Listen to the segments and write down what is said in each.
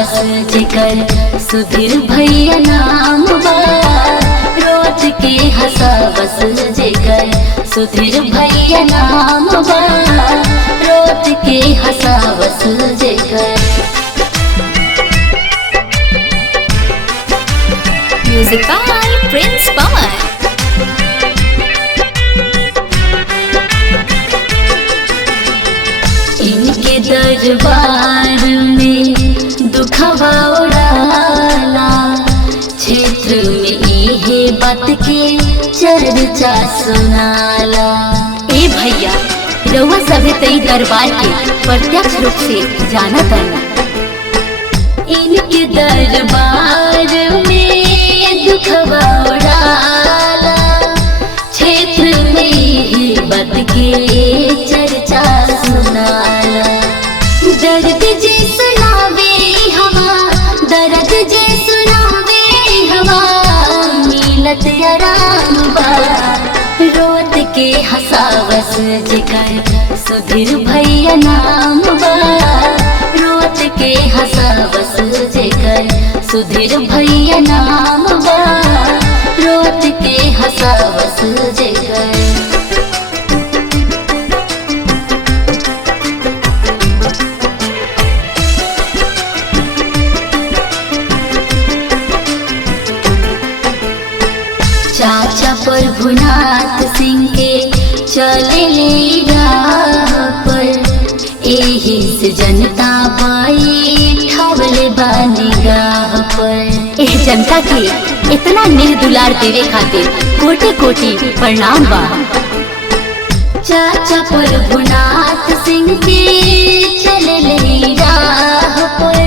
हसावस जेकर सुधीर भैया नाम बा। रोज के हसावस जेकर सुधीर भैया नाम बा। रोज के हसावस जेकर। म्यूजिक बाय प्रिंस पवन। इनके दरबार में दुखवा उड़ाला। क्षेत्र में इहे बात के चर्चा सुनाला। ए भैया रउआ सभे तई दरबार के प्रत्यक्ष रूप से जानत है। इनके दरबार में दुखवा उड़ाला। क्षेत्र में इहे बात के चर्चा सुनाला। दर्द जे सुनावे हवा, दर्द जे सुनावे हवा, मिलत आराम बा। रोत के हसावस जेकर सुधीर भैया नाम बा। रोत के हसावस जेकर सुधीर भैया नाम बा। रोत के हसावस जेकर। चाचा प्रभुनाथ सिंह के चले ले राह पर। एही से जनता बाई ठावले बानिगाह पर। एह जनता के इतना निर्दुलार देवे खातिर कोटि कोटि प्रणाम बा। चाचा प्रभुनाथ सिंह के चले ले राह पर।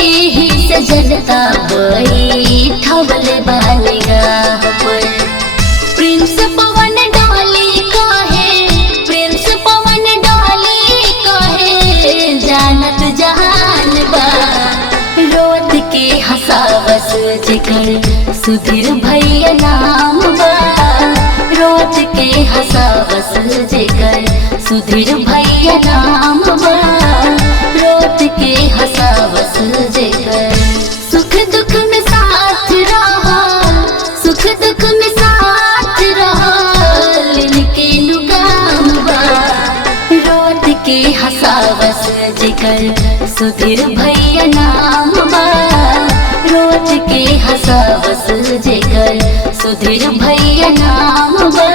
एही से जनता बाई ठावले बानिगाह पर। प्रिंस पवन डाली कहे, प्रिंस पवन डाली कहे, जानत जहान बा। रोत के हसावस जेकर सुधीर भैया नाम बा। रोत के हसावस जेकर सुधीर भैया नाम बा। रोत के हसावस जेकर। सुख दुख में साथ रहा, सुख दुख में साथ रहा, इनके नुकाम बा। रोत के हसावस जेकर सुधीर भैया नाम बा। रोत के हसावस जेकर सुधीर भैया नाम बा।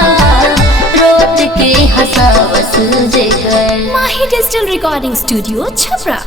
रोत के हसावस जेकर। माही डिजिटल रिकॉर्डिंग स्टूडियो छपरा।